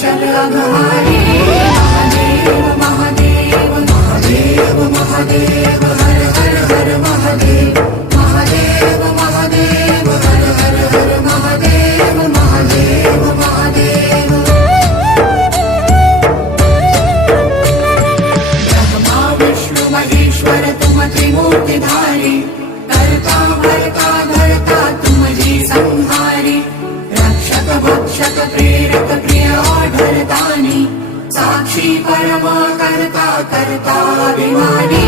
चंचल अघहारी महादेव महादेव महादेव महादेव हर हर हर महादेव महादेव महादेव हर हर हर महादेव महादेव महादेव ब्रह्मा विष्णु महेश्वर तुम त्रिमूर्तिधारी करता भरता धरता तुम जी संहारी रक्षक भक्षक प्रेरक प्रिय आढरतानी साक्षी परम करता करता अभिमानी